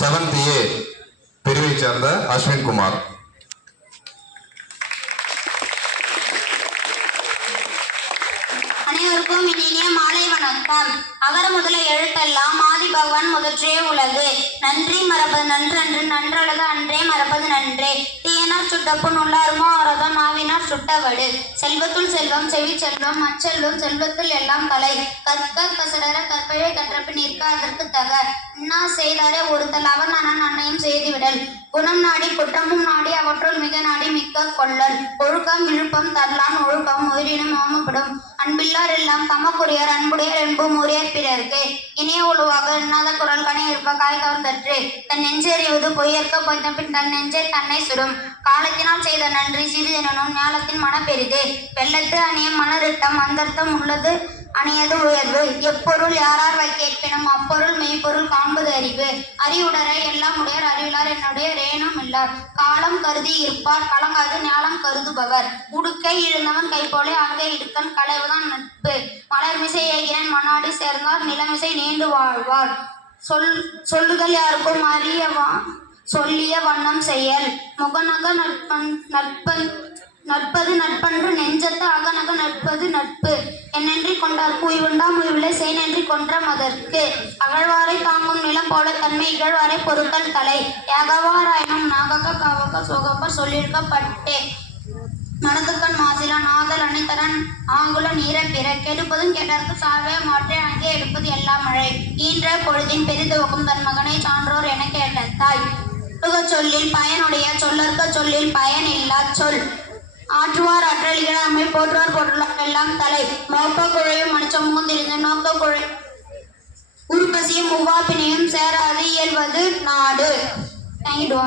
7th A பிரிவை சேர்ந்த அஸ்வின் குமார். அனைவருக்கும் இனிய மாலை வணக்கம். அகர முதல எழுத்தெல்லாம் ஆதி பகவான் முதற்றே உலகு. நன்றி மறப்பது நன்றன்று, நன்றல்லது அன்றே மறப்பது நன்றே. தீயனார் சுட்டப்புண் உள்ளாருமோ அவரதம் நாவினார் சுட்டவடு. செல்வத்துள் செல்வம் செவி செல்வம் அச்செல்வம் செல்வத்தில் எல்லாம் தலை. கற்க கசடர கற்பவை கற்றப்பின் நிற்க அதற்கு தக. இன்னா செய்தாரே ஒருத்தல் அவன் அண்ணன் அன்னையும் செய்துவிடல். குணம் நாடி குற்றமும் நாடி அவற்றுள் மிக நாடி மிக்க கொள்ளல். ஒழுக்கம் விழுப்பம் தரலான் ஒழுக்கம் உயிரினும் ஓமப்படும். அன்பில்லார் எல்லாம் தமக்குரியர் அன்புடையர் என்பும் உரியர் பிறர்க்கு. இனிய உழுவாக எண்ணாத குரல் கனி இருப்ப காய் கவர்ந்தற்று. தன் நெஞ்செறிவது பொய்யற்க பொய்த்த பின் தன் நெஞ்சே தன்னை சுடும். காலத்தினால் செய்த நன்றி சிறிதெனும் ஞாலத்தின் மனப்பெரிது. வெள்ளத்து அணிய மலரிட்டம் அந்தர்த்தம் உள்ளது அணியது உயர்வு. எப்பொருள் யாரார் கேட்பினும் அப்பொருள் மெய்ப்பொருள் காண்பது அறிவு. அறிவுடரை எல்லாம் உடையர் அறிவிலார் என்னுடைய ரேனும் இல்லார். காலம் கருதி இருப்பார் கலங்காது ஞாலம் கருதுபவர். உடுக்கை இழுந்தவன் கைப்போலே அங்கே இடுக்கன் களைவுதான் நட்பு. மலர்மிசை ஏகினன் மண்ணாடி சேர்ந்தார் நிலமிசை நீண்டு வாழ்வார். சொல்லுதல் யாருக்கும் சொல்லிய வண்ணம் செயல். முகநக நட்பது நட்பன்று நெஞ்சத்து அகநக நட்பது நட்பு. என்னென்றி கொண்டார் குய்வுண்டா முய்விலை செய்நன்றி கொன்ற மதற்கு. அகழ்வாரை தாங்கும் நிலம் போல தன்மை இகழ்வாரை பொருட்கள் தலை. ஏகவாராயினும் நாகக்க காவக்க சோகப்பர் சொல்லியிருக்கப்பட்டே. மனதுக்கண் மாசிலா நாதல் அணைத்தரன் ஆங்குல நீர பிற. கெடுப்பதும் கெட்டற்கு சார்வே மாற்றே அங்கே எடுப்பது எல்லாம் மழை. ஈன்ற பொழுதின் பெரிதுவக்கும் தன் மகனை சான்றோர் என கேட்ட தாய். சொல்லில் பயனுடைய சொல்லற்க சொல்லில் பயன் இல்லா சொல். ஆற்றுவார் அற்றல் இகழாமை போற்றுவார் போற்றுவார் எல்லாம் தலை. மோப்ப குழையும் மனுஷம் மூந்திருந்து நோக்க குழை உருப்பசியும் உவாப்பினையும் சேராது இயல்வது நாடு. தேங்க்யூ.